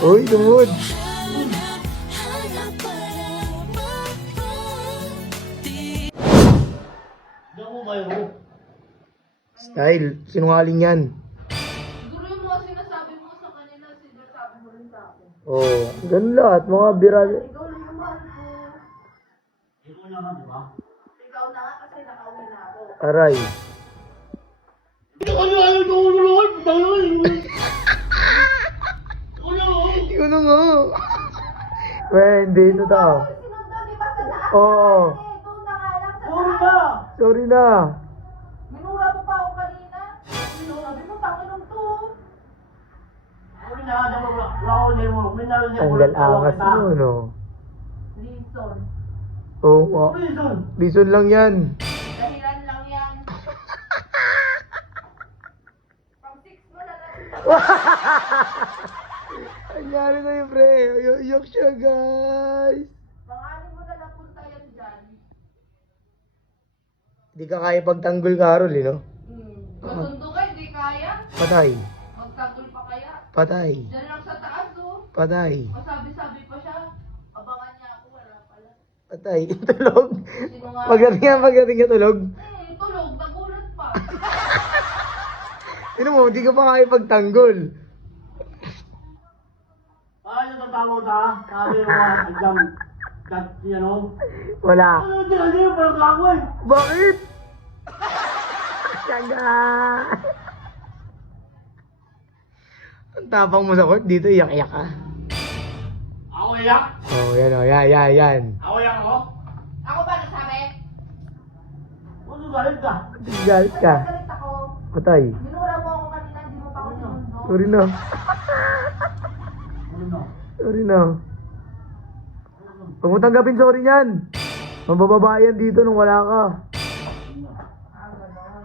Uy, dumod. Style, sinungaling yan. Siguro yung mga sinasabi mo sa kanila, sinasabi mo rin sa akin. Oo, ganun lahat, mga viral. Ikaw lang yung mahal ko. Ikaw na nga, di ba? Ikaw na nga kasi nakauwi na ako. Aray. Ikaw na nga, Lord! Ikaw na nga. Well, hindi ito tao. Sinundan, di ba sa taas? Oo. Ikaw na nga lang sa Sorry taas. na! Sorry na. Minura mo pa ako kanina. Sabi mo, tanginong to. Sorry na, di ba? Wala ko sa'yo mo. Tanggal angas mo, no? Reason. Oo nga. Reason! Reason lang yan. Dahilan lang yan. Pag 6 mo na lang. Anyari na yun, pre. Iyak siya, guys. Pangalan mo na napunta yan dyan. Hindi ka kaya pagtanggol, Carol, eh, no? Masundo ka, hindi kaya. Patay. Magtanggol pa kaya. Patay. Diyan lang sa taas, oh. Patay. Masabi-sabi pa siya. Abangan niya ako, wala pala. Patay. Tulog. Sino nga? Pagdating niya tulog. Tulog, nagulat pa. Sino mo, hindi ka pa kaya pagtanggol. Ay, natatawag ka? Sabi mo nga, agyam. Kat, ano? Wala. Ano yung parang gago eh? Bakit? Tiyaga. Ang tapang mo sa court, dito iyak-iyak ka. Ako iyak? Oh, yan oh, yan. Ako iyak ako? Ako ba nasabi? Ano galit ka? Galit ka. Galit ako. Patay. Minura mo ako kanina, hindi mo pa ako sinundo. Sorry na. Ano na? Sorry na. Huwag mo tanggapin sorry niyan. Mabababayan dito nung wala ka. Ganon.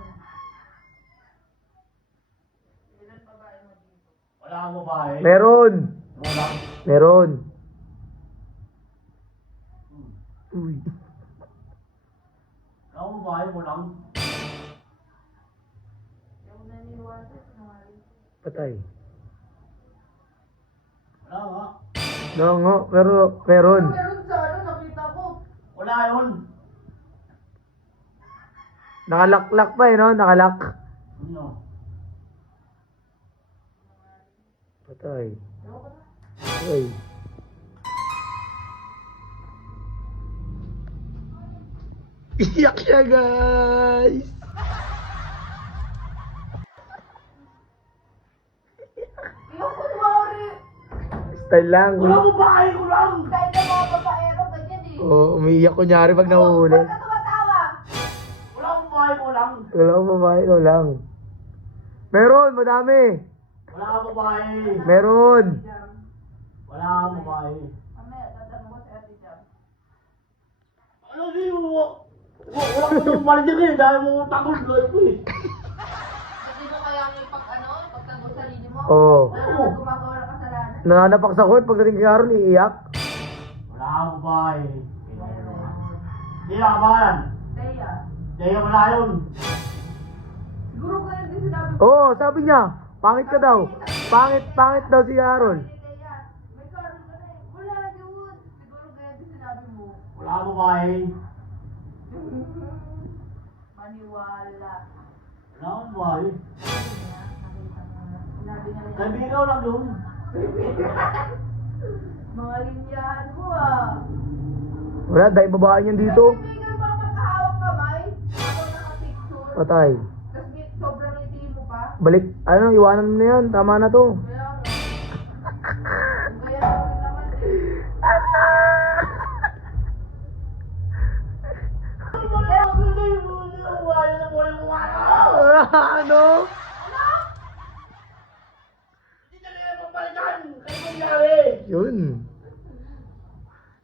Ilan babae mo dito? Wala kang babae? Meron. Wala. Meron. Uy. Wala kang babae mo lang. Yung naniwala, sinungaling. Patay. Wala nga. No, nga, pero meron. Meron sa ano, nakita ko. Wala yun. Nakalaklak pa eh, no? Nakalak. Ano? Patay. Patay. Iyak siya, guys. Yung kunwari, Style lang. Wala babae ko lang! kahit na mga babaero, ganyan eh. Oo, umiiyak kunyari pag nahuhuli. Ba't ka tumatawa? Wala kang babae ko lang! Wala akong babae, no lang. Meron, madami. Wala kang babae! Meron. Jam. Wala kang babae. Mamaya, tatanong ko si Ate Jam. Ano sa'yo? Wala ko nang manager eh, dahil mo takot doon ko eh. Hindi mo kaya yung pagtanggol sa sarili mo? Oo. Wala naman gumagawa ng kasalanan. Nananapak sa court, pagdating kay Carol, iiyak. Wala kang babae. Hindi na kabalan. Teya. Dahil wala yun. Siguro kaya din sinabi ko. Oo, sabi niya, pangit ka daw. Pangit daw si Carol. Teya, may karoon ka na eh. Wala yun. Siguro kaya din sinabi mo. Wala kang babae. Maniwala. Wala kang babae. Sinabi niya rin. Kaibigan ko lang doon. Mga linyahan mo ah. Wala, dahil babae niyan dito. Kaibigan pa magkahawak kamay. Ako naka-picture. Patay. Tapos sobrang ngiti mo pa. Balik, ano, iwanan mo na yan. Tama na to. Kaya nga. Kaya rin naman eh. Ano? Hindi na nila mapalitan! Kayo nangyari! Yun.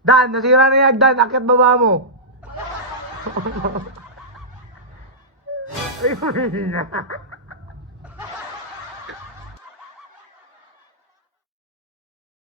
Dan, nasira na yan. Dan, akit baba mo. Ayun na.